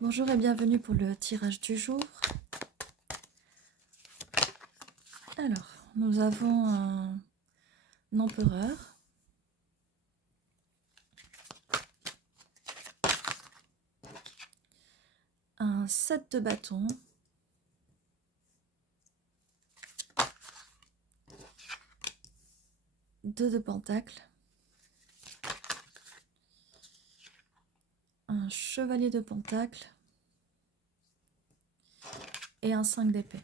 Bonjour et bienvenue pour le tirage du jour. Alors, nous avons un empereur, un 7 de bâton, deux de pentacle, un chevalier de pentacle et un 5 d'épée.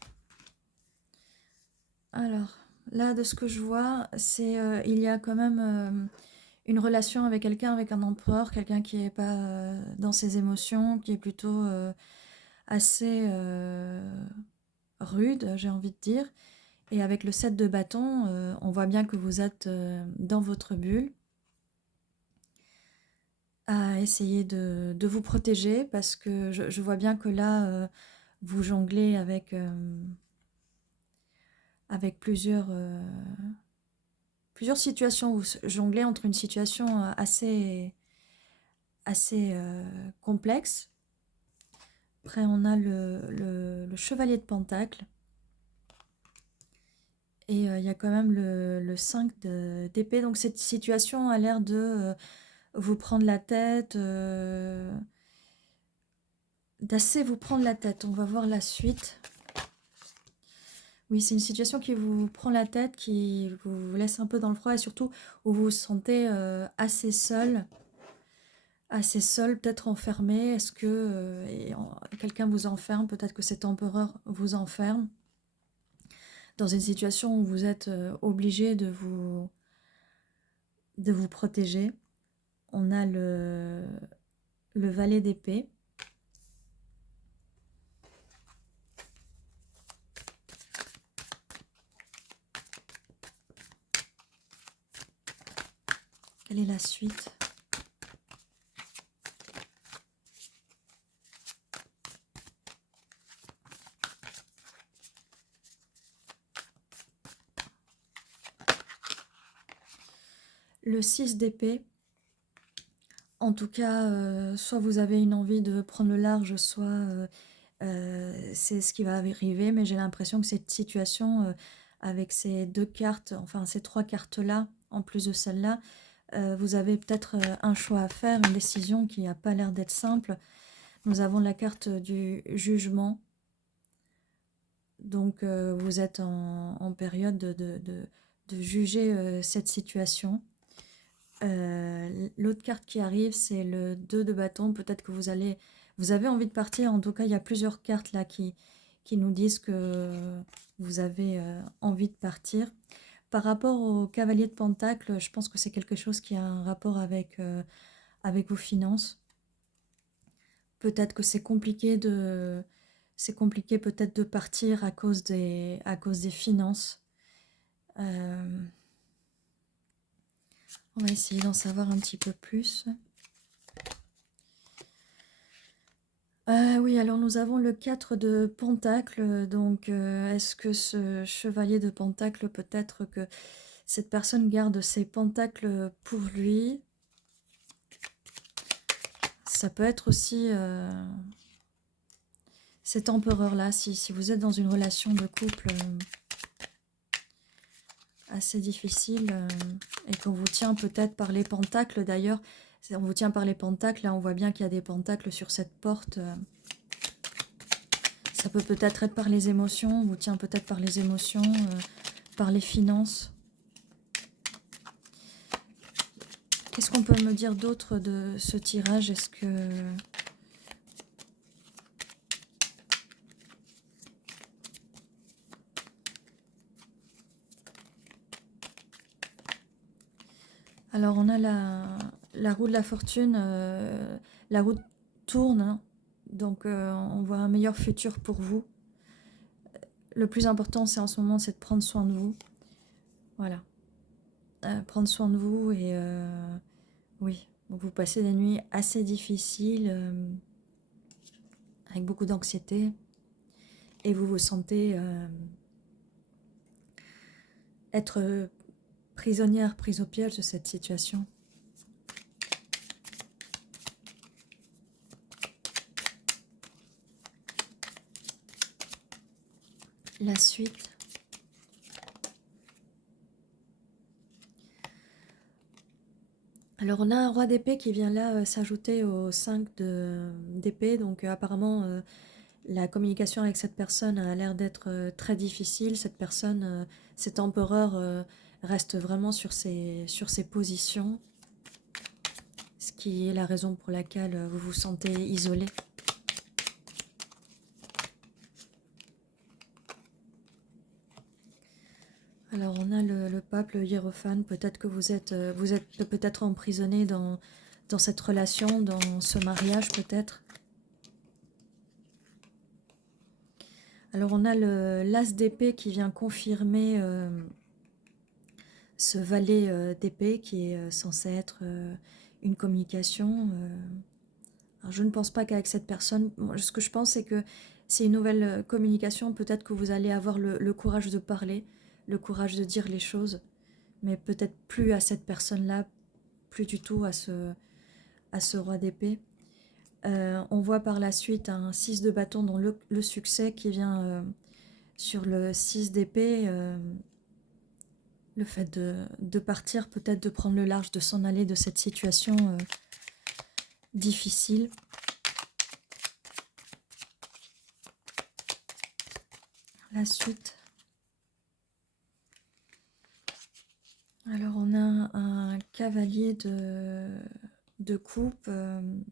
Alors, là, de ce que je vois, c'est il y a quand même une relation avec quelqu'un, avec un empereur, quelqu'un qui n'est pas dans ses émotions, qui est plutôt assez rude, j'ai envie de dire. Et avec le 7 de bâton, on voit bien que vous êtes dans votre bulle, à essayer de vous protéger, parce que je vois bien que là, vous jonglez avec plusieurs situations. Vous jonglez entre une situation assez complexe. Après, on a le chevalier de pentacle. Et il y a quand même le 5 d'épée. Donc cette situation a l'air de vous prendre la tête, d'assez vous prendre la tête. On va voir la suite. Oui, c'est une situation qui vous prend la tête, qui vous laisse un peu dans le froid et surtout où vous vous sentez assez seul, peut-être enfermé. Est-ce que quelqu'un vous enferme? Peut-être que cet empereur vous enferme dans une situation où vous êtes obligé de vous protéger. On a le valet d'épée. Quelle est la suite? Le 6 d'épée. En tout cas, soit vous avez une envie de prendre le large, soit c'est ce qui va arriver. Mais j'ai l'impression que cette situation, avec ces deux cartes, enfin ces trois cartes-là, en plus de celle-là, vous avez peut-être un choix à faire, une décision qui n'a pas l'air d'être simple. Nous avons la carte du jugement. Donc vous êtes en période de juger cette situation. L'autre carte qui arrive, c'est le 2 de bâton. Peut-être que vous avez envie de partir. En tout cas, il y a plusieurs cartes là qui nous disent que vous avez envie de partir. Par rapport au cavalier de pentacle, je pense que c'est quelque chose qui a un rapport avec vos finances. Peut-être que c'est compliqué peut-être de partir à cause des finances. On va essayer d'en savoir un petit peu plus. Oui, alors nous avons le 4 de pentacle. Donc, est-ce que ce chevalier de pentacle, peut-être que cette personne garde ses pentacles pour lui? Ça peut être aussi cet empereur-là, si vous êtes dans une relation de couple assez difficile et qu'on vous tient peut-être par les pentacles. D'ailleurs, on vous tient par les pentacles. Là, on voit bien qu'il y a des pentacles sur cette porte. Ça peut peut-être être par les émotions. On vous tient peut-être par les émotions, par les finances. Qu'est-ce qu'on peut me dire d'autre de ce tirage? Est-ce que... Alors, on a la roue de la fortune. La roue tourne, hein. Donc, on voit un meilleur futur pour vous. Le plus important, c'est en ce moment, c'est de prendre soin de vous. Voilà. Prendre soin de vous et... oui, vous passez des nuits assez difficiles, avec beaucoup d'anxiété. Et vous vous sentez être prisonnière, prise au piège de cette situation. La suite. Alors on a un roi d'épée qui vient là s'ajouter au 5 d'épée, donc apparemment la communication avec cette personne a l'air d'être très difficile. Cette personne, cet empereur reste vraiment sur ses positions, ce qui est la raison pour laquelle vous vous sentez isolé. Alors on a le pape, le hiérophane, peut-être que vous êtes peut-être emprisonné dans cette relation, dans ce mariage peut-être. Alors on a l'as d'épée qui vient confirmer ce valet d'épée qui est censé être une communication. Alors je ne pense pas qu'avec cette personne, moi, ce que je pense c'est que c'est une nouvelle communication, peut-être que vous allez avoir le courage de parler, le courage de dire les choses, mais peut-être plus à cette personne-là, plus du tout à ce roi d'épée. On voit par la suite un 6 de bâton dont le succès qui vient sur le 6 d'épée, le fait de partir, peut-être de prendre le large, de s'en aller de cette situation difficile. La suite. Alors on a un cavalier de coupe. Peut-être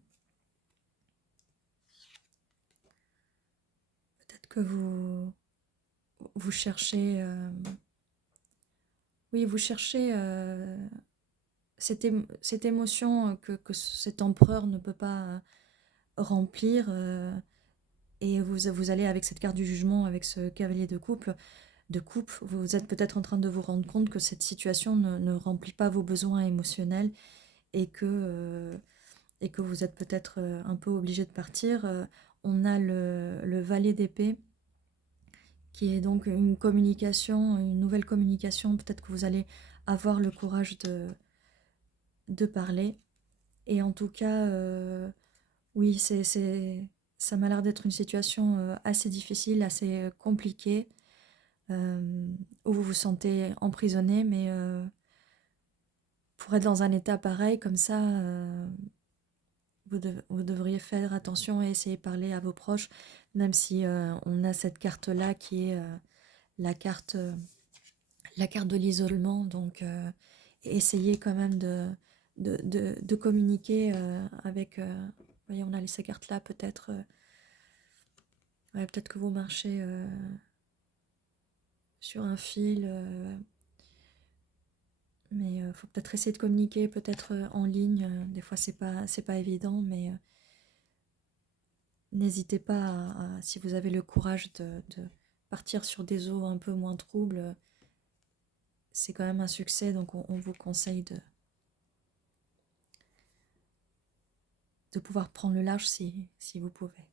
que vous cherchez... oui, vous cherchez cette émotion que cet empereur ne peut pas remplir. Et vous allez avec cette carte du jugement, avec ce cavalier de coupe, vous êtes peut-être en train de vous rendre compte que cette situation ne remplit pas vos besoins émotionnels et que vous êtes peut-être un peu obligé de partir. On a le valet d'épée qui est donc une communication, une nouvelle communication. Peut-être que vous allez avoir le courage de parler. Et en tout cas, oui, ça m'a l'air d'être une situation assez difficile, assez compliquée, où vous vous sentez emprisonné, mais pour être dans un état pareil, comme ça, vous devriez faire attention et essayer de parler à vos proches, même si on a cette carte-là qui est la carte, euh, la carte de l'isolement. Donc, essayez quand même de communiquer avec... voyez, on a ces cartes-là, peut-être... ouais, peut-être que vous marchez sur un fil, mais il faut peut-être essayer de communiquer, peut-être en ligne. Des fois, c'est pas évident, mais n'hésitez pas si vous avez le courage de partir sur des eaux un peu moins troubles. C'est quand même un succès, donc on vous conseille de pouvoir prendre le large si vous pouvez.